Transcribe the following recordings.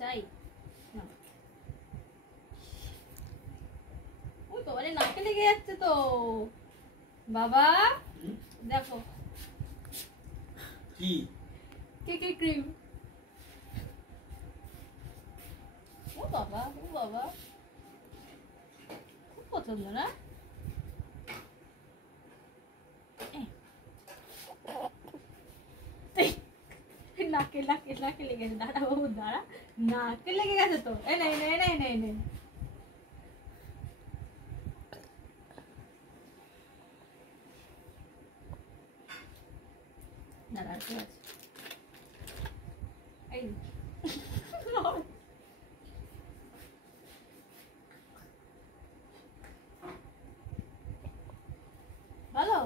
চাই না। ওই তো আরে নাকে লেগে যাচ্ছে তো বাবা। দেখো কি কে ক্রিম। ও বাবা খুব পছন্দ না। নাকে লেগে গেছে। দাঁড়া বাবু দাঁড়া, নাকে লেগে গেছে তো। এ নেই দাঁড়া আছে এই ভালো।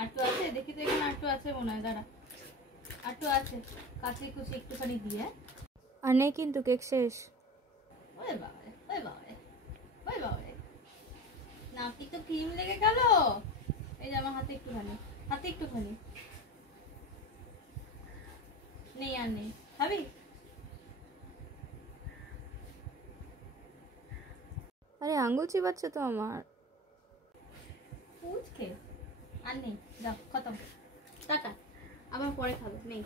আটটু আছে দেখি তো, এখানে আটটু আছে মনে হয়। দাঁড়া আটটু আছে, কাছে কুচি একটুখানি দিয়ে। আর নেই কিন্তু, কেক শেষ। ওই বাবারে নাকি তো ক্রিম লেগে গেল। এই যে আমার হাতে একটুখানি নেই, আর নেই। খাবি? আরে আঙ্গুল চিবাচ্ছে তো আমার। আর নেই, যাও খতম, টাটা। আবার পরে খাবে, নেই।